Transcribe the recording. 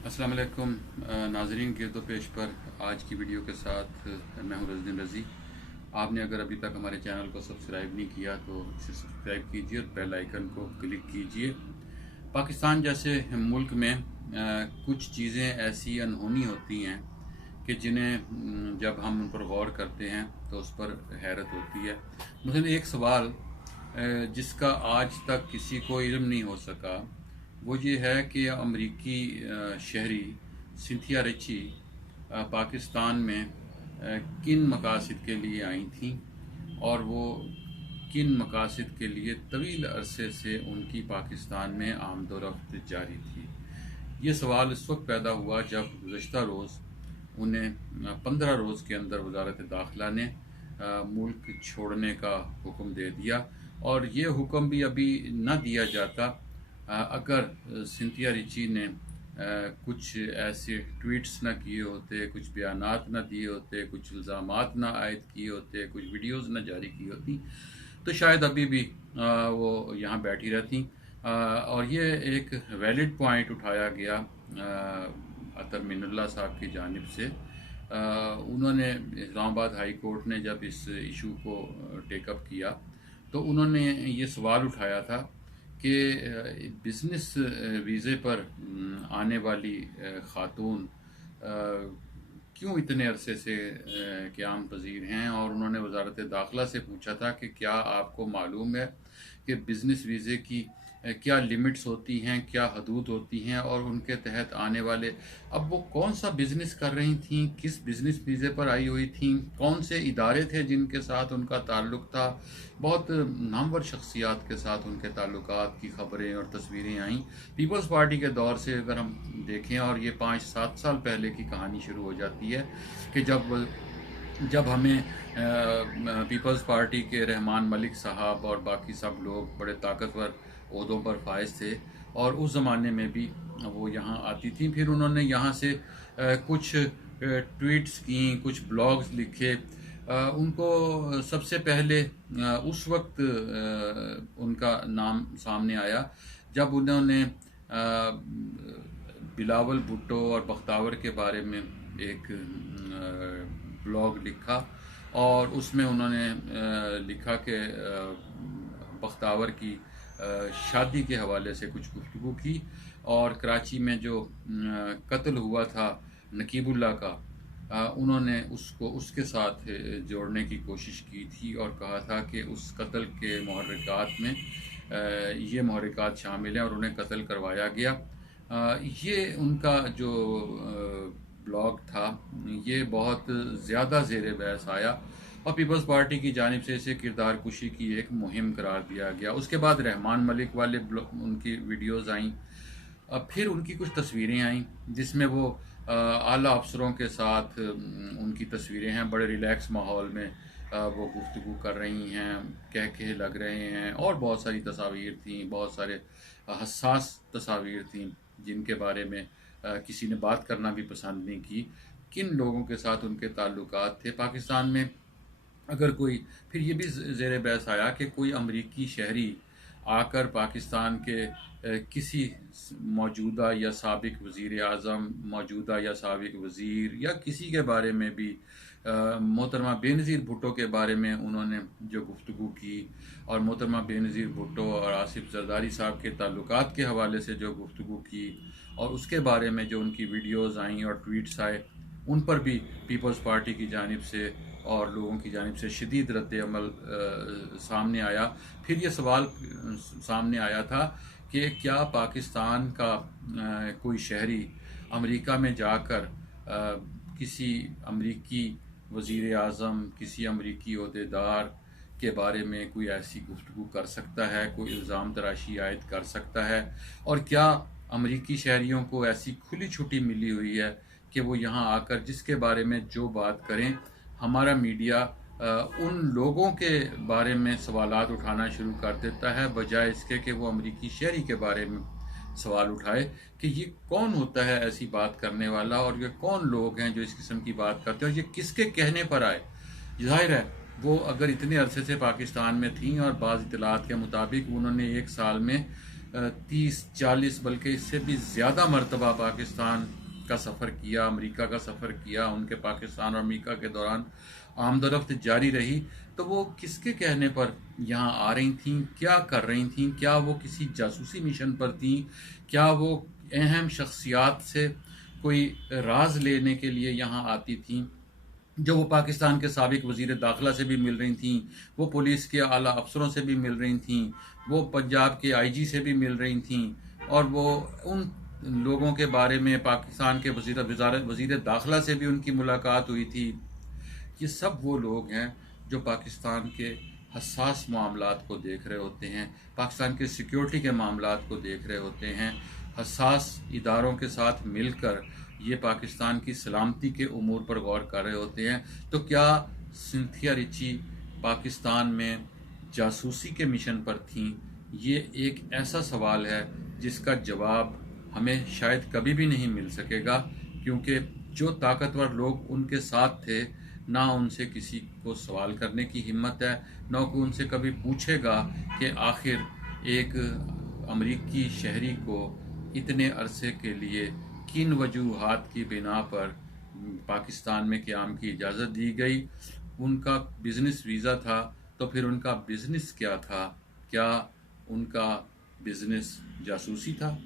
अस्सलाम वालेकुम नाजरीन, गिरद पेश पर आज की वीडियो के साथ मैं हूं रज़दीन रज़ी। आपने अगर अभी तक हमारे चैनल को सब्सक्राइब नहीं किया तो इसे सब्सक्राइब कीजिए और बेल आइकन को क्लिक कीजिए। पाकिस्तान जैसे मुल्क में कुछ चीज़ें ऐसी अनहोनी होती हैं कि जिन्हें जब हम उन पर गौर करते हैं तो उस पर हैरत होती है। मसलन एक सवाल जिसका आज तक किसी को इल्म नहीं हो सका, वो ये है कि अमरीकी शहरी सिंथिया रिची पाकिस्तान में किन मकासद के लिए आई थी और वो किन मकासद के लिए तवील अरसे से उनकी पाकिस्तान में आमदोरफ्त जारी थी। ये सवाल इस वक्त पैदा हुआ जब गुज़श्ता रोज़ उन्हें 15 रोज़ के अंदर वजारत दाखिला ने मुल्क छोड़ने का हुक्म दे दिया, और ये हुक्म भी अभी न दिया जाता अगर सिंथिया रिची ने कुछ ऐसे ट्वीट्स ना किए होते, कुछ बयानात ना दिए होते, कुछ इल्ज़ामात ना आयद किए होते, कुछ वीडियोस ना जारी की होती, तो शायद अभी भी वो यहाँ बैठी रहती। और ये एक वैलिड पॉइंट उठाया गया अतर मिनुल्लाह साहब की जानिब से। उन्होंने इस्लामाबाद हाई कोर्ट ने जब इस इशू को टेकअप किया तो उन्होंने ये सवाल उठाया था कि बिज़नेस वीज़े पर आने वाली ख़ातून क्यों इतने अरसे से क़याम पज़ीर हैं, और उन्होंने वजारत दाखिला से पूछा था कि क्या आपको मालूम है कि बिज़नेस वीज़े की क्या लिमिट्स होती हैं, क्या हदूद होती हैं, और उनके तहत आने वाले, अब वो कौन सा बिज़नेस कर रही थीं, किस बिज़नेस वीज़े पर आई हुई थीं, कौन से इदारे थे जिनके साथ उनका ताल्लुक़ था। बहुत नामवर शख्सियात के साथ उनके ताल्लुकात की ख़बरें और तस्वीरें आईं। पीपल्स पार्टी के दौर से अगर हम देखें, और ये 5-7 साल पहले की कहानी शुरू हो जाती है कि जब हमें पीपल्स पार्टी के रहमान मलिक साहब और बाकी सब लोग बड़े ताकतवर ओहदों पर फायज थे, और उस ज़माने में भी वो यहाँ आती थी। फिर उन्होंने यहाँ से कुछ ट्वीट्स की, कुछ ब्लॉग्स लिखे। उनको सबसे पहले उस वक्त उनका नाम सामने आया जब उन्होंने बिलावल भुट्टो और बख्तावर के बारे में एक ब्लॉग लिखा, और उसमें उन्होंने लिखा कि बख्तावर की शादी के हवाले से कुछ गुफ्तगू की, और कराची में जो कत्ल हुआ था नकीबुल्लाह का, उन्होंने उसको उसके साथ जोड़ने की कोशिश की थी और कहा था कि उस कत्ल के मुहर्रिकात में ये मुहर्रिकात शामिल हैं और उन्हें कत्ल करवाया गया। ये उनका जो ब्लॉग था ये बहुत ज़्यादा ज़ेर बहस आया, और पीपल्स पार्टी की जानिब से इसे किरदार कुशी की एक मुहिम करार दिया गया। उसके बाद रहमान मलिक वाले उनकी वीडियोस आईं, फिर उनकी कुछ तस्वीरें आईं जिसमें वो आला अफसरों के साथ उनकी तस्वीरें हैं, बड़े रिलैक्स माहौल में वो गुफ्तगू कर रही हैं, कह लग रहे हैं, और बहुत सारी तस्वीर थीं, बहुत सारे हसास तस्वीर थीं जिनके बारे में किसी ने बात करना भी पसंद नहीं की। किन लोगों के साथ उनके ताल्लुकात थे पाकिस्तान में, अगर कोई, फिर ये भी ज़ेर बहस आया कि कोई अमरीकी शहरी आकर पाकिस्तान के किसी मौजूदा या साबिक वज़ीर आज़म, मौजूदा या साबिक वज़ीर, या किसी के बारे में भी, मोहतरमा बेनज़ीर भुट्टो के बारे में उन्होंने जो गुफ्तगू की, और मोहतरमा बेनज़ीर भुट्टो और आसिफ जरदारी साहब के ताल्लुकात के हवाले से जो गुफ्तगू की, और उसके बारे में जो उनकी वीडियोज़ आईं और ट्वीट्स आए, उन पर भी पीपल्स पार्टी की जानिब से और लोगों की जानिब से शदीद रद्द अमल सामने आया। फिर ये सवाल सामने आया था कि क्या पाकिस्तान का कोई शहरी अमेरिका में जाकर किसी अमेरिकी वज़ीर आज़म, किसी अमेरिकी ओहदेदार के बारे में कोई ऐसी गुफ्तगू कर सकता है, कोई इल्ज़ाम तराशी आयद कर सकता है, और क्या अमेरिकी शहरियों को ऐसी खुली छुट्टी मिली हुई है कि वो यहाँ आकर जिसके बारे में जो बात करें, हमारा मीडिया उन लोगों के बारे में सवालात उठाना शुरू कर देता है बजाय इसके कि वो अमेरिकी शहरी के बारे में सवाल उठाए कि ये कौन होता है ऐसी बात करने वाला, और ये कौन लोग हैं जो इस किस्म की बात करते हैं, और ये किसके कहने पर आए। ज़ाहिर है वो अगर इतने अरसे से पाकिस्तान में थीं, और बाज़ इतलात के मुताबिक उन्होंने एक साल में 30-40 बल्कि इससे भी ज़्यादा मरतबा पाकिस्तान का सफ़र किया, अमेरिका का सफ़र किया। उनके पाकिस्तान और अमेरिका के दौरान आमदोरफ्त जारी रही। तो वो किसके कहने पर यहाँ आ रही थीं, क्या कर रही थीं? क्या वो किसी जासूसी मिशन पर थीं? क्या वो अहम शख्सियात से कोई राज लेने के लिए यहाँ आती थीं? जो वो पाकिस्तान के साबिक वज़ीर दाखिला से भी मिल रही थीं, वो पुलिस के आला अफसरों से भी मिल रही थीं, वो पंजाब के आईजी से भी मिल रही थीं, और वो उन लोगों के बारे में पाकिस्तान के वज़ीर दाखिला से भी उनकी मुलाकात हुई थी। ये सब वो लोग हैं जो पाकिस्तान के हसास मामलात को देख रहे होते हैं, पाकिस्तान के सिक्योरिटी के मामलात को देख रहे होते हैं, हसास इदारों के साथ मिलकर ये पाकिस्तान की सलामती के उमूर पर गौर कर रहे होते हैं। तो क्या सिंथिया रिची पाकिस्तान में जासूसी के मिशन पर थीं? ये एक ऐसा सवाल है जिसका जवाब हमें शायद कभी भी नहीं मिल सकेगा, क्योंकि जो ताकतवर लोग उनके साथ थे, ना उनसे किसी को सवाल करने की हिम्मत है, ना कोई उनसे कभी पूछेगा कि आखिर एक अमरीकी शहरी को इतने अरसे के लिए किन वजूहात की बिना पर पाकिस्तान में क़याम की इजाज़त दी गई। उनका बिज़नेस वीज़ा था, तो फिर उनका बिज़नेस क्या था? क्या उनका बिज़नेस जासूसी था?